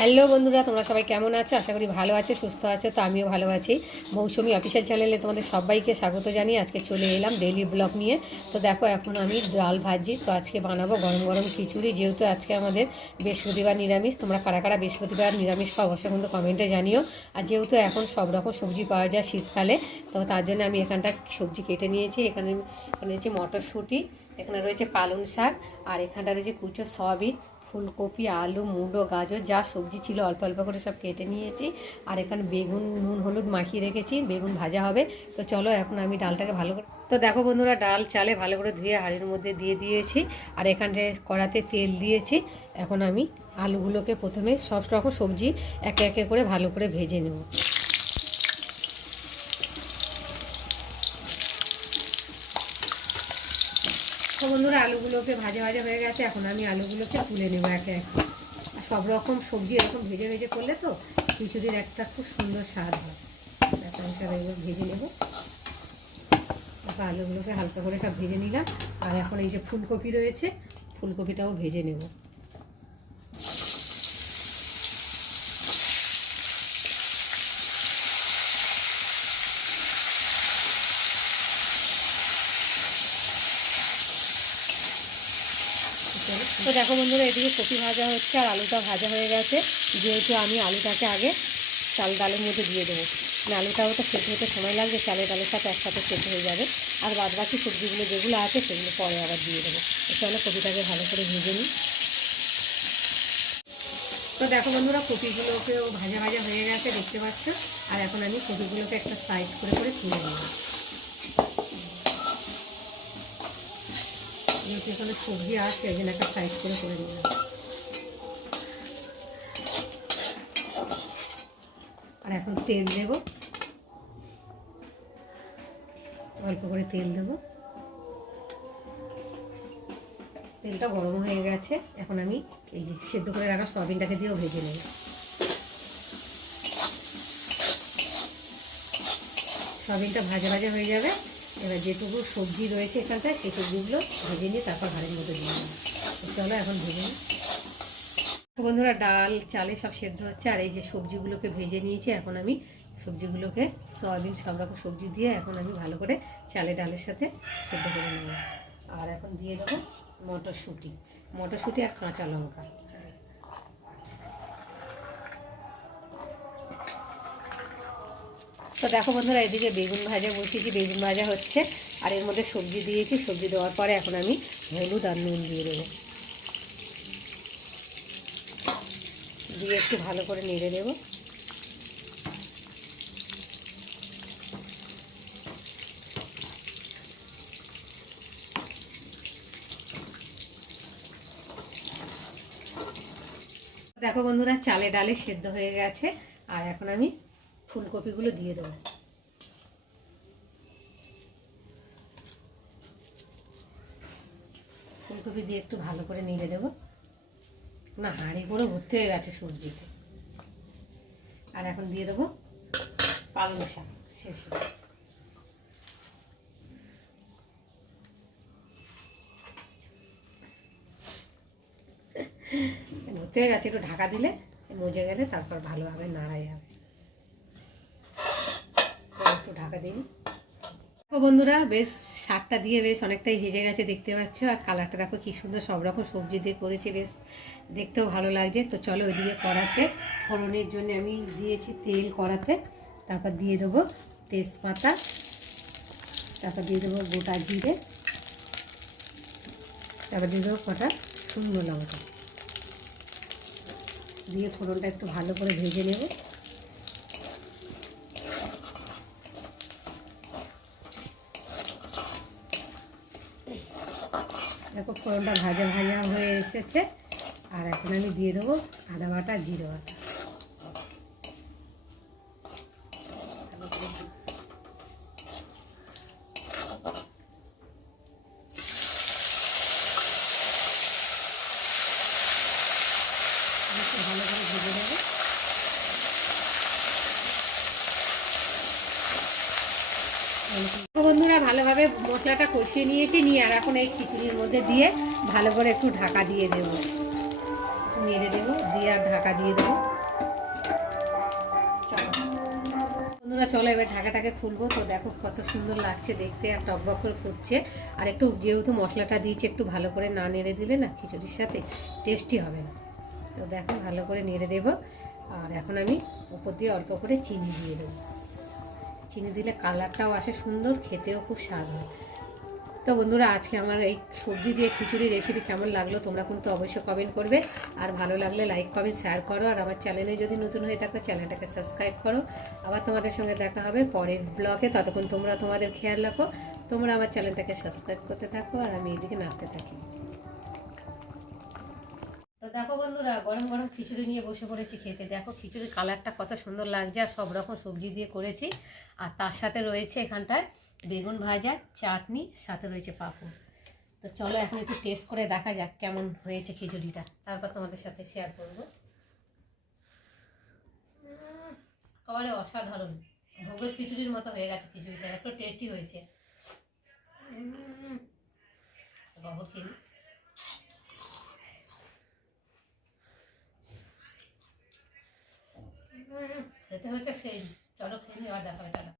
Hello বন্ধুরা, তোমরা সবাই কেমন আছো? আশা করি ভালো আছো, সুস্থ আছো। তো আমিও ভালো আছি। মৌসুমি অফিসিয়াল চ্যানেলে তোমাদের সবাইকে স্বাগত জানিয়ে আজকে চলে এলাম ডেইলি ব্লগ নিয়ে। তো দেখো, এখন আমি ডাল ভাজি। তো আজকে বানাবো গরম গরম খিচুড়ি। যেহেতু আজকে আমাদের বৃহস্পতিবার নিরামিষ, তোমরা কারা কারা বৃহস্পতিবার নিরামিষ খাও অবশ্যই কিন্তু কমেন্টে জানিও। আর যেহেতু এখন সব রকম সবজি পাওয়া যায় শীতকালে, তো তার জন্য আমি এখানটা সবজি কেটে নিয়েছি। এখানে রয়েছে মটরশুঁটি, এখানে রয়েছে পালং শাক, আর এখানটা রয়েছে কুচো সয়াবিন, ফুলকপি, আলু, মুলো, গাজর, যা সবজি ছিল অল্প অল্প করে সব কেটে নিয়েছি। আর এখানে বেগুন নুন হলুদ মাখিয়ে রেখেছি, বেগুন ভাজা হবে। তো চলো এখন আমি ডালটাকে ভালো করে, তো দেখো বন্ধুরা, ডাল চালে ভালো করে ধুয়ে হাঁড়ির মধ্যে দিয়ে দিয়েছি। আর এখানে কড়াতে তেল দিয়েছি। এখন আমি আলুগুলোকে প্রথমে সব রকম সবজি একে একে করে ভালো করে ভেজে নেব। তো বন্ধুরা, আলুগুলোকে ভাজা ভাজা হয়ে গেছে। এখন আমি আলুগুলোকে তুলে নেবো একে একে। আর সব রকম সবজি এরকম ভেজে ভেজে করলে তো খিচুড়ির একটা খুব সুন্দর স্বাদ হয়। তারপর সব এগুলো ভেজে নেব। তারপর আলুগুলোকে হালকা করে সব ভেজে নিলাম। আর এখন এই যে ফুলকপি রয়েছে, ফুলকপিটাও ভেজে নেব। তো দেখো বন্ধুরা, এদিকে কপি ভাজা হচ্ছে আর আলুটা ভাজা হয়ে গেছে। যেহেতু আমি আলুটাকে আগে চাল ডালের মধ্যে দিয়ে দেবো, আলুটাও তো সেদ্ধ হতে সময় লাগবে, চালের ডালের সাথে একসাথে সেদ্ধ হয়ে যাবে। আর বাদ বাকি সবজিগুলো যেগুলো আছে সেগুলো পরে আবার দিয়ে দেবো। চলো কপিটাকে ভালো করে ভেজে নিই। তো দেখো বন্ধুরা, কপিগুলোকেও ভাজা ভাজা হয়ে গেছে, দেখতে পাচ্ছ। আর এখন আমি কপিগুলোকে একটা সাইড করে করে তুলে নেব। যেহেতু এখানে সবজি আছে, এই জন্য একটা সাইড করে করে নিলাম। আর এখন তেল দেব, অল্প করে তেল দেব। তেলটা গরম হয়ে গেছে। এখন আমি এই যে সেদ্ধ করে রাখা সয়াবিনটাকে দিয়েও ভেজে নেব। সয়াবিনটা ভাজা ভাজা হয়ে যাবে। এবার যেটুকু সবজি রয়েছে এখানটায় সেই সবজিগুলো ভেজে নিয়ে তারপর হাঁড়ির মধ্যে দিয়ে নেব। চলো এখন ভেজে নিই। বন্ধুরা, ডাল চালে সব সেদ্ধ হচ্ছে। আর এই যে সবজিগুলোকে ভেজে নিয়েছি, এখন আমি সবজিগুলোকে সয়াবিন সব রকম সবজি দিয়ে এখন আমি ভালো করে চালে ডালের সাথে সেদ্ধ করে নেব। আর এখন দিয়ে দেবো মটরশুঁটি, মটরশুঁটি আর কাঁচা লঙ্কা। তো দেখো বন্ধুরা, এদিকে বেগুন ভাজা বসিয়েছি, বেগুন ভাজা হচ্ছে। আর এর মধ্যে সবজি দিয়েছি, সবজি দেওয়ার পরে এখন আমি হলুদ আর নুন দিয়ে দেবো, দিয়ে একটু ভালো করে নেড়ে দেবো। দেখো বন্ধুরা, চালে ডালে সেদ্ধ হয়ে গেছে। আর এখন আমি ফুলকপিগুলো দিয়ে দেবো। ফুলকপি দিয়ে একটু ভালো করে নেড়ে দেবো। না, হাঁড়ি করে ভর্তি হয়ে গেছে সবজিতে। আর এখন দিয়ে দেবো পালং শাক শেষে। ভর্তি হয়ে গেছে, একটু ঢাকা দিলে মজে গেলে তারপর ভালোভাবে নাড়া যাবে। একটু ঢাকা দিন। দেখো বন্ধুরা, বেশ শাকটা দিয়ে বেশ অনেকটাই ভেজে গেছে, দেখতে পাচ্ছ। আর কালারটা দেখো কি সুন্দর, সব রকম সবজি দিয়ে করেছি, বেশ দেখতেও ভালো লাগছে। তো চলো ওইদিকে কড়াতে ফোড়নের জন্য আমি দিয়েছি তেল কড়াতে। তারপর দিয়ে দেবো তেজপাতা, তারপর দিয়ে দেবো গোটা জিরে, তারপর দিয়ে দেবো কটা শুকনো লঙ্কা, দিয়ে ফোড়নটা একটু ভালো করে ভেজে নেব। দেখো ফোড়নটা ভাজা ভাজা হয়ে এসেছে। আর এখন আমি দিয়ে দেবো আদা বাটা, জিরে বাটা। ভালো করে ভেজে নেবো। বন্ধুরা, ভালোভাবে মশলাটা কষিয়ে নিয়েছি, নিয়ে আর এখন এই খিচুড়ির মধ্যে দিয়ে ভালো করে একটু ঢাকা দিয়ে দেবো। নেড়ে দেবো, দিয়ে আর ঢাকা দিয়ে দেবো। বন্ধুরা চলো এবার ঢাকাটাকে খুলবো। তো দেখো কত সুন্দর লাগছে দেখতে, আর টকবক করে ফুটছে। আর একটু যেহেতু মশলাটা দিয়েছি, একটু ভালো করে না নেড়ে দিলে না খিচুড়ির সাথে টেস্টি হবে না। তো দেখো ভালো করে নেড়ে দেবো। আর এখন আমি উপর দিয়ে অল্প করে চিনি দিয়ে দেবো। চিনি দিলে কালারটাও আসে সুন্দর, খেতেও খুব স্বাদ হয়। তো বন্ধুরা আজকে আমার এই সবজি দিয়ে খিচুড়ি রেসিপি কেমন লাগলো তোমরা কিন্তু অবশ্যই কমেন্ট করবে। আর ভালো লাগলে লাইক কমেন্ট শেয়ার করো। আর আমার চ্যানেলে যদি নতুন হয়ে থাকো চ্যানেলটাকে সাবস্ক্রাইব করো। আবার তোমাদের সঙ্গে দেখা হবে পরের ব্লগে। ততক্ষণ তোমরা তোমাদের খেয়াল রাখো। তোমরা আমার চ্যানেলটাকে সাবস্ক্রাইব করতে থাকো আর আমি এদিকে নাড়তে থাকি। তো দেখো বন্ধুরা গরম গরম খিচুড়ি নিয়ে বসে পড়েছি খেতে। দেখো খিচুড়ির কালারটা কত সুন্দর লাগছে, আর সব রকম সবজি দিয়ে করেছি। আর তার সাথে রয়েছে এখানটায় বেগুন ভাজা, চাটনি, সাথে রয়েছে পাঁপড়। তো চলো এখন একটু টেস্ট করে দেখা যাক কেমন হয়েছে খিচুড়িটা, তারপর তোমাদের সাথে শেয়ার করবো। একেবারে অসাধারণ, ভোগের খিচুড়ির মতো হয়ে গেছে খিচুড়িটা, এত টেস্টি হয়েছে। গবর খেয়ে খেতে হচ্ছে সেই। চলো খেয়ে নিই, আবার দেখা এটা।